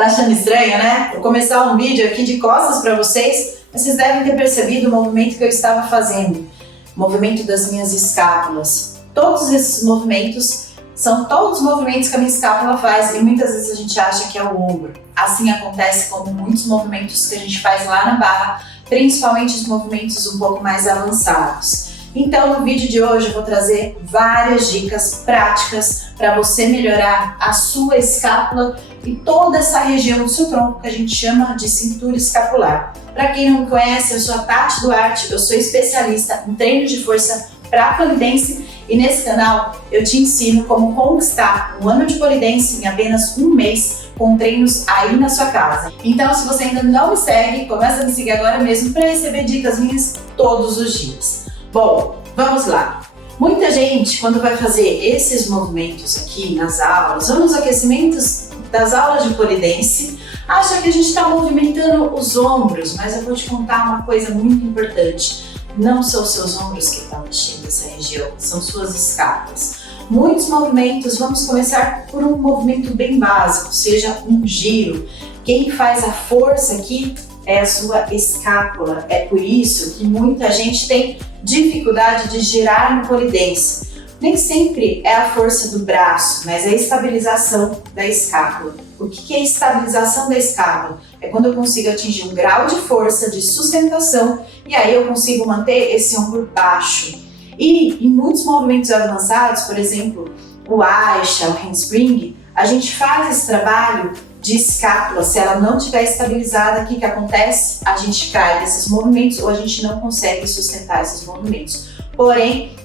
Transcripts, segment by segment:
Tá achando estranho, né? Vou começar um vídeo aqui de costas para vocês, mas vocês devem ter percebido o movimento que eu estava fazendo. O movimento das minhas escápulas. Todos esses movimentos são todos os movimentos que a minha escápula faz e muitas vezes a gente acha que é o ombro. Assim acontece com muitos movimentos que a gente faz lá na barra, principalmente os movimentos um pouco mais avançados. Então, no vídeo de hoje eu vou trazer várias dicas práticas para você melhorar a sua escápula e toda essa região do seu tronco que a gente chama de cintura escapular. Para quem não me conhece, eu sou a Tati Duarte, eu sou especialista em treino de força para pole dance e nesse canal eu te ensino como conquistar um ano de pole dance em apenas um mês com treinos aí na sua casa. Então, se você ainda não me segue, começa a me seguir agora mesmo para receber dicas minhas todos os dias. Bom, vamos lá. Muita gente, quando vai fazer esses movimentos aqui nas aulas ou nos aquecimentos das aulas de pole dance, acha que a gente está movimentando os ombros, mas eu vou te contar uma coisa muito importante. Não são os seus ombros que estão mexendo essa região, são suas escápulas. Muitos movimentos, vamos começar por um movimento bem básico, seja um giro. Quem faz a força aqui é a sua escápula. É por isso que muita gente tem dificuldade de girar no pole dance. Nem sempre é a força do braço, mas é a estabilização da escápula. O que é estabilização da escápula? É quando eu consigo atingir um grau de força, de sustentação, e aí eu consigo manter esse ombro baixo. E em muitos movimentos avançados, por exemplo, o aixa, o handspring, a gente faz esse trabalho de escápula. Se ela não estiver estabilizada, o que acontece? A gente cai desses movimentos ou a gente não consegue sustentar esses movimentos. Porém,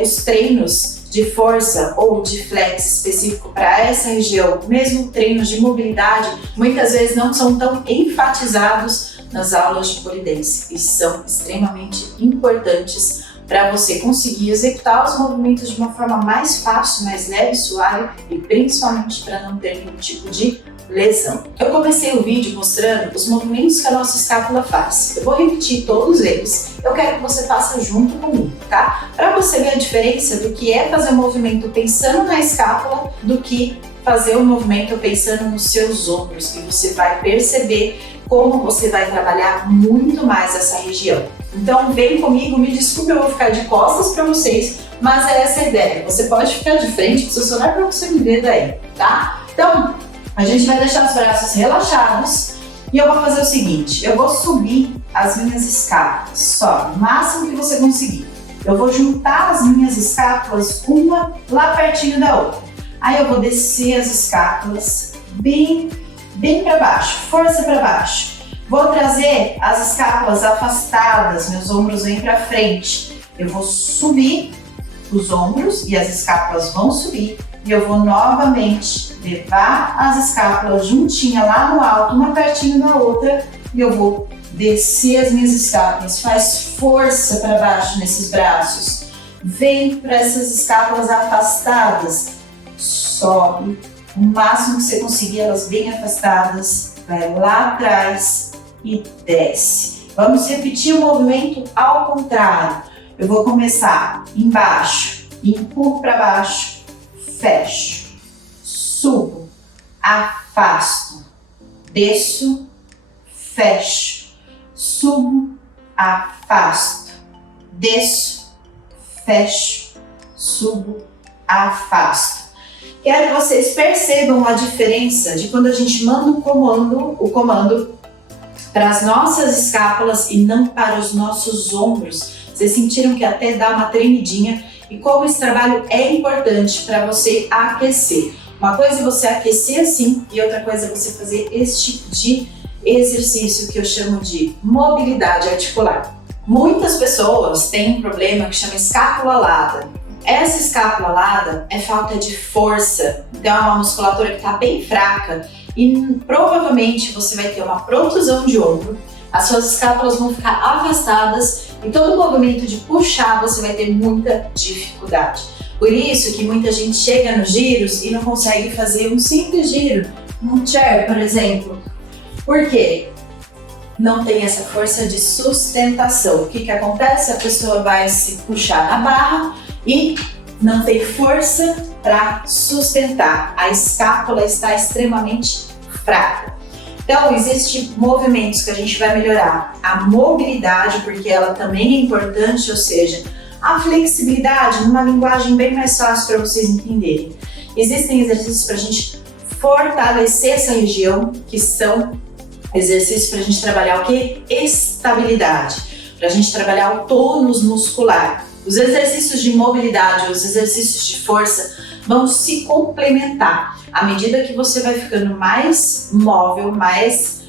os treinos de força ou de flex específico para essa região, mesmo treinos de mobilidade, muitas vezes não são tão enfatizados nas aulas de pole dance e são extremamente importantes para você conseguir executar os movimentos de uma forma mais fácil, mais leve, suave e principalmente para não ter nenhum tipo de lesão. Eu comecei o vídeo mostrando os movimentos que a nossa escápula faz. Eu vou repetir todos eles. Eu quero que você faça junto comigo, tá? Para você ver a diferença do que é fazer o movimento pensando na escápula do que fazer o movimento pensando nos seus ombros. E você vai perceber como você vai trabalhar muito mais essa região. Então vem comigo, me desculpe, eu vou ficar de costas para vocês, mas é essa a ideia. Você pode ficar de frente pro seu celular para você me ver daí, tá? Então, a gente vai deixar os braços relaxados e eu vou fazer o seguinte, eu vou subir as minhas escápulas, só, o máximo que você conseguir. Eu vou juntar as minhas escápulas, uma lá pertinho da outra. Aí eu vou descer as escápulas bem para baixo, força para baixo. Vou trazer as escápulas afastadas, meus ombros vêm para frente. Eu vou subir os ombros e as escápulas vão subir. E eu vou novamente levar as escápulas juntinha lá no alto, uma pertinho da outra, e eu vou descer as minhas escápulas. Faz força para baixo nesses braços. Vem para essas escápulas afastadas. Sobe o máximo que você conseguir, elas bem afastadas. Vai lá atrás e desce. Vamos repetir o movimento ao contrário. Eu vou começar embaixo, empurro para baixo, fecho, subo, afasto, desço, fecho, subo, afasto, desço, fecho, subo, afasto. Quero que vocês percebam a diferença de quando a gente manda o comando para as nossas escápulas e não para os nossos ombros. Vocês sentiram que até dá uma tremidinha e como esse trabalho é importante para você aquecer. Uma coisa é você aquecer assim e outra coisa é você fazer esse tipo de exercício que eu chamo de mobilidade articular. Muitas pessoas têm um problema que chama escápula alada. Essa escápula alada é falta de força, então é uma musculatura que está bem fraca e provavelmente você vai ter uma protusão de ombro, as suas escápulas vão ficar afastadas e todo movimento de puxar você vai ter muita dificuldade. Por isso que muita gente chega nos giros e não consegue fazer um simples giro, um chair, por exemplo. Por quê? Não tem essa força de sustentação. O que acontece? A pessoa vai se puxar na barra e não tem força para sustentar. A escápula está extremamente fraca. Então, existem movimentos que a gente vai melhorar a mobilidade, porque ela também é importante, ou seja, a flexibilidade, numa linguagem bem mais fácil para vocês entenderem. Existem exercícios para a gente fortalecer essa região, que são exercícios para a gente trabalhar o quê? Estabilidade, para a gente trabalhar o tônus muscular. Os exercícios de mobilidade, os exercícios de força vão se complementar. À medida que você vai ficando mais móvel, mais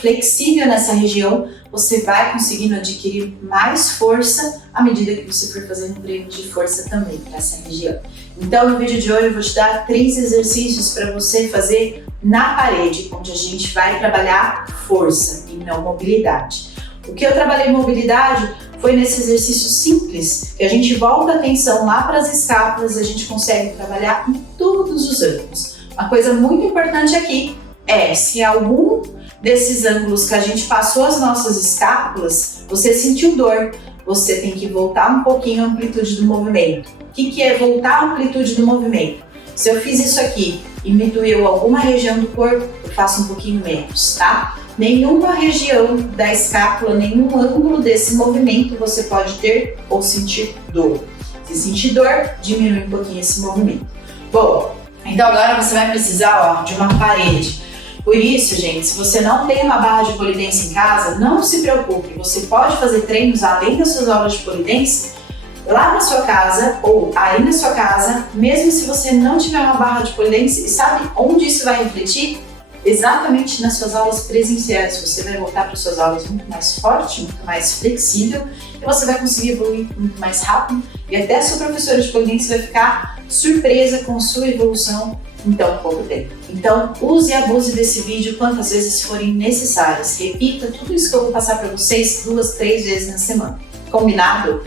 flexível nessa região, você vai conseguindo adquirir mais força à medida que você for fazendo um treino de força também para essa região. Então, no vídeo de hoje eu vou te dar 3 exercícios para você fazer na parede, onde a gente vai trabalhar força e não mobilidade. O que eu trabalhei em mobilidade foi nesse exercício simples, que a gente volta a atenção lá para as escápulas e a gente consegue trabalhar em todos os ângulos. Uma coisa muito importante aqui é, se algum desses ângulos que a gente passou as nossas escápulas, você sentiu dor, você tem que voltar um pouquinho a amplitude do movimento. O que é voltar a amplitude do movimento? Se eu fiz isso aqui e me doeu alguma região do corpo, eu faço um pouquinho menos, tá? Nenhuma região da escápula, nenhum ângulo desse movimento você pode ter ou sentir dor. Se sentir dor, diminui um pouquinho esse movimento. Bom, então agora você vai precisar de uma parede. Por isso, gente, se você não tem uma barra de pole dance em casa, não se preocupe. Você pode fazer treinos além das suas aulas de pole dance lá na sua casa ou aí na sua casa, mesmo se você não tiver uma barra de pole dance. E sabe onde isso vai refletir? Exatamente nas suas aulas presenciais. Você vai voltar para suas aulas muito mais forte, muito mais flexível e você vai conseguir evoluir muito mais rápido e até a sua professora de pole dance vai ficar surpresa com sua evolução em tão pouco tempo. Então, use e abuse desse vídeo quantas vezes forem necessárias. Repita tudo isso que eu vou passar para vocês 2, 3 vezes na semana. Combinado?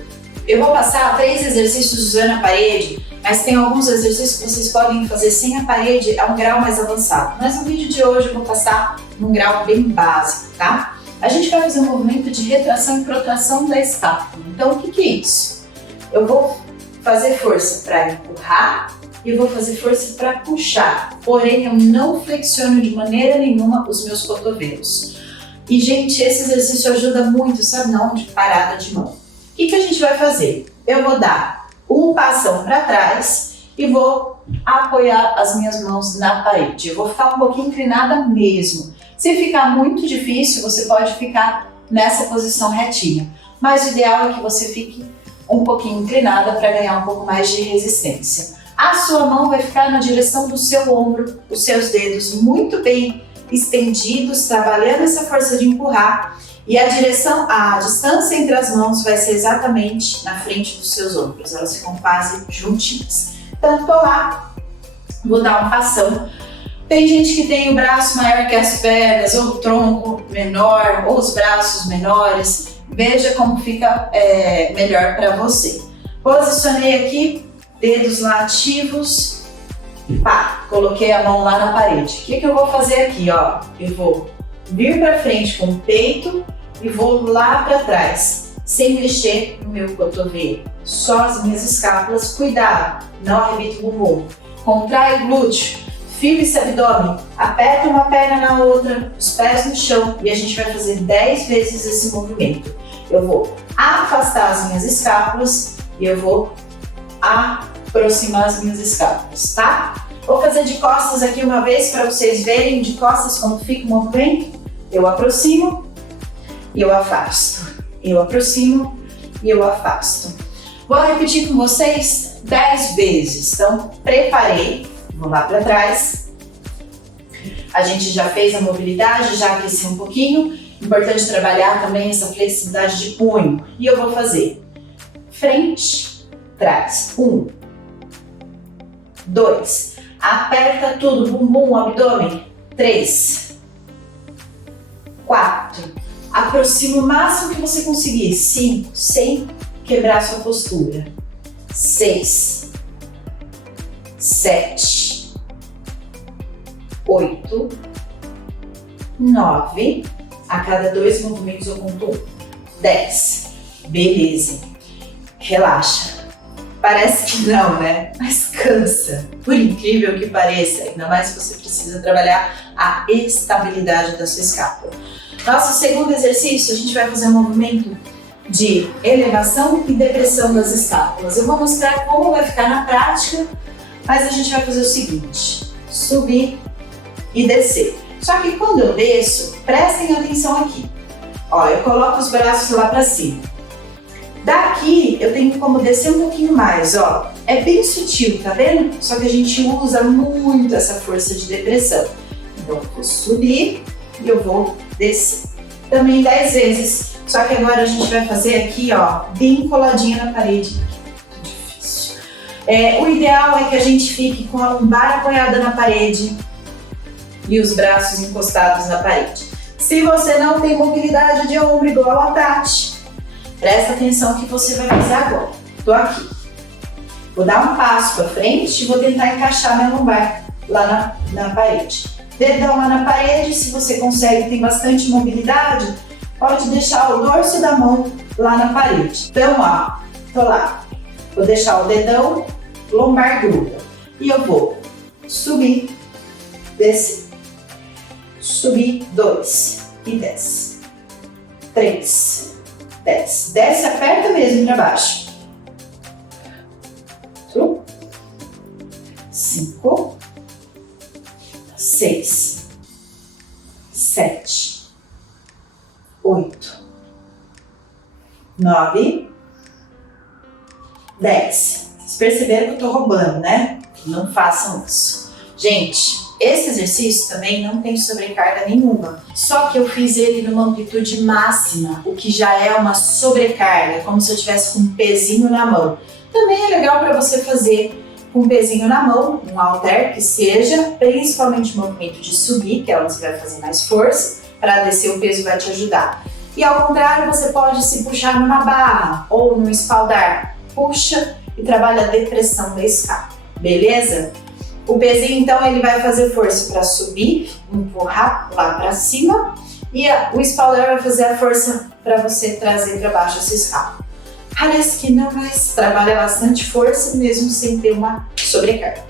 Eu vou passar 3 exercícios usando a parede, mas tem alguns exercícios que vocês podem fazer sem a parede a um grau mais avançado. Mas no vídeo de hoje eu vou passar num grau bem básico, tá? A gente vai fazer um movimento de retração e protração da escápula. Então, o que é isso? Eu vou fazer força para empurrar e vou fazer força para puxar. Porém, eu não flexiono de maneira nenhuma os meus cotovelos. E, gente, esse exercício ajuda muito, sabe não? De parada de mão. O que a gente vai fazer? Eu vou dar um passão para trás e vou apoiar as minhas mãos na parede. Eu vou ficar um pouquinho inclinada mesmo. Se ficar muito difícil, você pode ficar nessa posição retinha. Mas o ideal é que você fique um pouquinho inclinada para ganhar um pouco mais de resistência. A sua mão vai ficar na direção do seu ombro, os seus dedos muito bem estendidos, trabalhando essa força de empurrar. E a distância entre as mãos vai ser exatamente na frente dos seus ombros, elas ficam quase juntinhas. Então, tô lá, vou dar um passão. Tem gente que tem o braço maior que as pernas, ou o tronco menor, ou os braços menores. Veja como fica melhor para você. Posicionei aqui, dedos lá ativos, pá, coloquei a mão lá na parede. O que eu vou fazer aqui, ó? Eu vou vir para frente com o peito e vou lá para trás, sem mexer no meu cotovelo, só as minhas escápulas. Cuidado, não arrebita o bumbum. Contrai o glúteo, firme esse abdômen, aperta uma perna na outra, os pés no chão e a gente vai fazer 10 vezes esse movimento. Eu vou afastar as minhas escápulas e eu vou aproximar as minhas escápulas, tá? Vou fazer de costas aqui uma vez para vocês verem de costas como fica o movimento. Eu aproximo e eu afasto. Eu aproximo e eu afasto. Vou repetir com vocês 10 vezes. Então, preparei. Vou lá para trás. A gente já fez a mobilidade, já aqueci um pouquinho. Importante trabalhar também essa flexibilidade de punho. E eu vou fazer frente, trás. 1, 2. Aperta tudo, bumbum, abdômen. 3, 4. Aproxima o máximo que você conseguir. 5, sem quebrar sua postura. 6, 7, 8, 9. A cada 2 movimentos eu conto 1. 10. Beleza. Relaxa. Parece que não, né? Mas cansa. Por incrível que pareça, ainda mais se você precisa trabalhar a estabilidade da sua escápula. Nosso segundo exercício, a gente vai fazer um movimento de elevação e depressão das escápulas. Eu vou mostrar como vai ficar na prática, mas a gente vai fazer o seguinte: subir e descer. Só que quando eu desço, prestem atenção aqui. Ó, eu coloco os braços lá para cima. Daqui eu tenho como descer um pouquinho mais, ó. É bem sutil, tá vendo? Só que a gente usa muito essa força de depressão. Então eu vou subir e eu vou descer. Também 10 vezes. Só que agora a gente vai fazer aqui, ó, bem coladinha na parede. Muito difícil. O ideal é que a gente fique com a lombar apoiada na parede e os braços encostados na parede. Se você não tem mobilidade de ombro igual a Tati, presta atenção no que você vai fazer agora. Tô aqui. Vou dar um passo para frente e vou tentar encaixar minha lombar lá na parede. Dedão lá na parede, se você consegue, tem bastante mobilidade, pode deixar o dorso da mão lá na parede. Então, ó, tô lá. Vou deixar o dedão, lombar gruda. E eu vou subir, descer. Subir, 2 e desce. 3, desce. Desce, aperta mesmo para baixo. 4, 5, 6, 7, 8, 9, 10. Vocês perceberam que eu tô roubando, né? Não façam isso. Gente, esse exercício também não tem sobrecarga nenhuma, só que eu fiz ele numa amplitude máxima, o que já é uma sobrecarga, como se eu tivesse com um pezinho na mão. Também é legal para você fazer com um pezinho na mão, um halter que seja, principalmente o movimento de subir, que é onde você vai fazer mais força, para descer o peso vai te ajudar. E ao contrário, você pode se puxar numa barra ou no espaldar, puxa e trabalha a depressão da escápula, beleza? O pezinho, então, ele vai fazer força para subir, empurrar lá para cima, e o espaldar vai fazer a força para você trazer para baixo essa escápula. Parece que não, mas trabalha bastante força mesmo sem ter uma sobrecarga.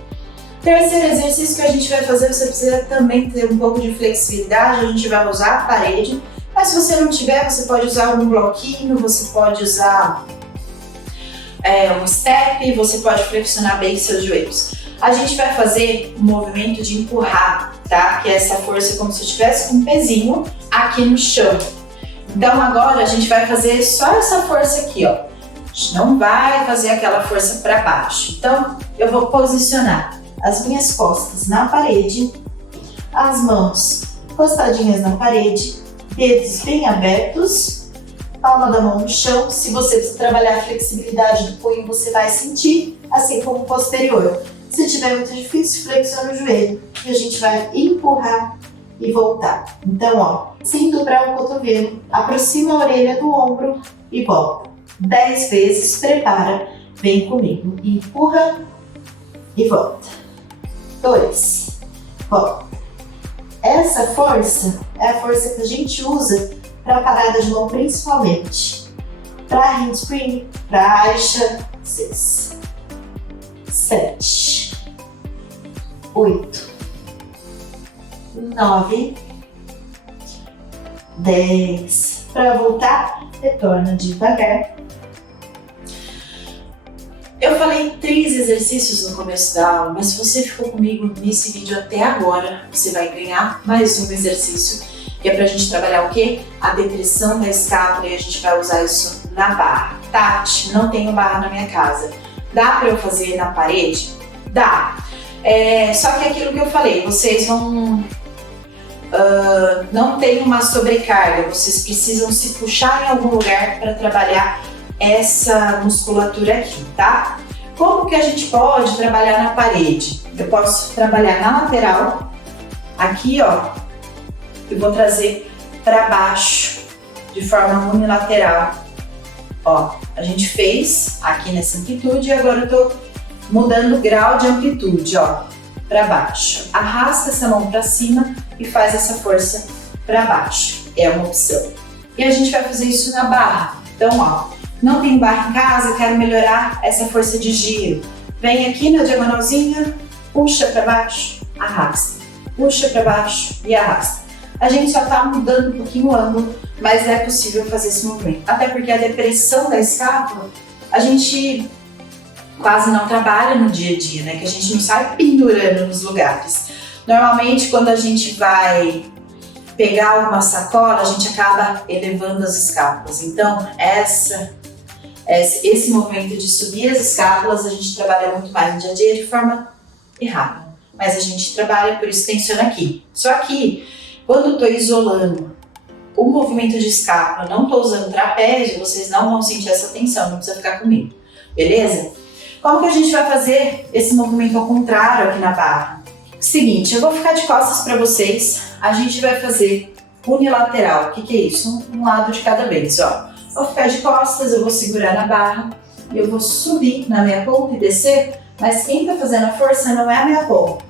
Terceiro exercício que a gente vai fazer, você precisa também ter um pouco de flexibilidade, a gente vai usar a parede, mas se você não tiver, você pode usar um bloquinho, você pode usar um step, você pode flexionar bem seus joelhos. A gente vai fazer um movimento de empurrar, tá? Que é essa força como se eu estivesse com um pezinho aqui no chão. Então agora a gente vai fazer só essa força aqui, ó. A gente não vai fazer aquela força para baixo. Então eu vou posicionar as minhas costas na parede, as mãos encostadinhas na parede, dedos bem abertos, palma da mão no chão. Se você precisa trabalhar a flexibilidade do punho, você vai sentir, assim como o posterior. Se tiver muito difícil, flexiona o joelho e a gente vai empurrar e voltar. Então, ó, sem dobrar o cotovelo, aproxima a orelha do ombro e volta. 10 vezes, prepara, vem comigo. Empurra e volta. 2, volta. Essa força é a força que a gente usa para a parada de mão principalmente. Para handspring, para aixa, 6, 7, 8, 9, 10. Para voltar, retorna devagar. Eu falei 3 exercícios no começo da aula, mas se você ficou comigo nesse vídeo até agora, você vai ganhar mais um exercício, que é pra gente trabalhar o quê? A depressão da escápula, e a gente vai usar isso na barra. Tati, não tenho barra na minha casa. Dá pra eu fazer na parede? Dá. Só que é aquilo que eu falei, vocês vão... não tem uma sobrecarga, vocês precisam se puxar em algum lugar para trabalhar essa musculatura aqui, tá? Como que a gente pode trabalhar na parede? Eu posso trabalhar na lateral, aqui ó, e vou trazer para baixo de forma unilateral. Ó, a gente fez aqui nessa amplitude e agora eu tô mudando o grau de amplitude, ó, para baixo. Arrasta essa mão para cima e faz essa força para baixo. É uma opção. E a gente vai fazer isso na barra. Então, ó, Não tenho barra em casa, quero melhorar essa força de giro. Vem aqui na diagonalzinha, puxa para baixo, arrasta. Puxa para baixo e arrasta. A gente só está mudando um pouquinho o ângulo, mas é possível fazer esse movimento. Até porque a depressão da escápula, a gente quase não trabalha no dia a dia, né? Que a gente não sai pendurando nos lugares. Normalmente, quando a gente vai pegar uma sacola, a gente acaba elevando as escápulas. Então, esse movimento de subir as escápulas, a gente trabalha muito mais no dia a dia de forma errada. Mas a gente trabalha, por isso tensiona aqui. Só que, quando eu estou isolando o movimento de escápula, não estou usando trapézio, vocês não vão sentir essa tensão, não precisa ficar comigo, beleza? Como que a gente vai fazer esse movimento ao contrário aqui na barra? Seguinte, eu vou ficar de costas para vocês, a gente vai fazer unilateral. O que é isso? Um lado de cada vez, ó. Vou ficar de costas, eu vou segurar na barra, e eu vou subir na minha ponta e descer, mas quem tá fazendo a força não é a minha ponta,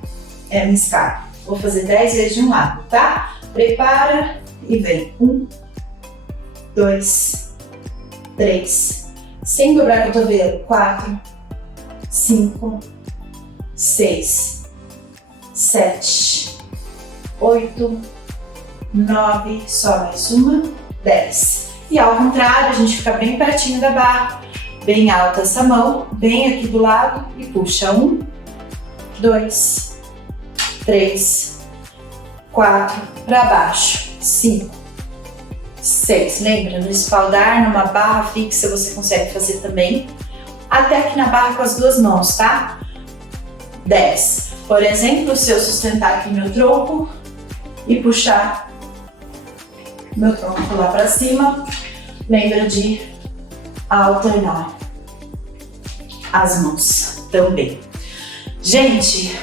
é a minha escápula. Vou fazer 10 vezes de um lado, tá? Prepara e vem. 1, 2, 3, sem dobrar o cotovelo. 4, 5, 6, 7, 8, 9, só mais uma, 10. E ao contrário, a gente fica bem pertinho da barra, bem alta essa mão, bem aqui do lado e puxa. 1, 2, 3, 4, para baixo, 5, 6. Lembra, no espaldar, numa barra fixa, você consegue fazer também. Até aqui na barra com as duas mãos, tá? 10. Por exemplo, se eu sustentar aqui meu tronco e puxar meu tronco lá para cima, lembra de alternar as mãos também. Gente,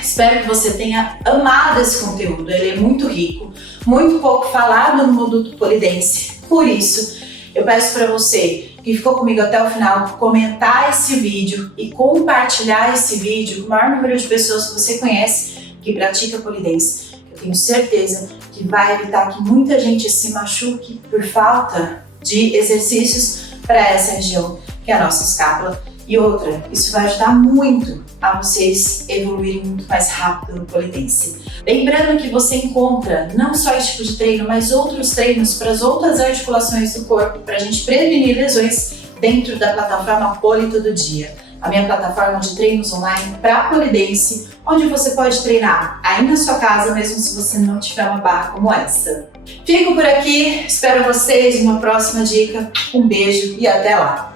espero que você tenha amado esse conteúdo, ele é muito rico, muito pouco falado no Moduto Polidense. Por isso, eu peço para você que ficou comigo até o final, comentar esse vídeo e compartilhar esse vídeo com o maior número de pessoas que você conhece que pratica polidense. Eu tenho certeza que vai evitar que muita gente se machuque por falta de exercícios para essa região, que é a nossa escápula. E outra, isso vai ajudar muito a vocês evoluírem muito mais rápido no polidense. Lembrando que você encontra não só esse tipo de treino, mas outros treinos para as outras articulações do corpo, para a gente prevenir lesões dentro da plataforma Poli Todo Dia. A minha plataforma de treinos online para polidense, onde você pode treinar aí na sua casa, mesmo se você não tiver uma barra como essa. Fico por aqui, espero vocês numa próxima dica. Um beijo e até lá!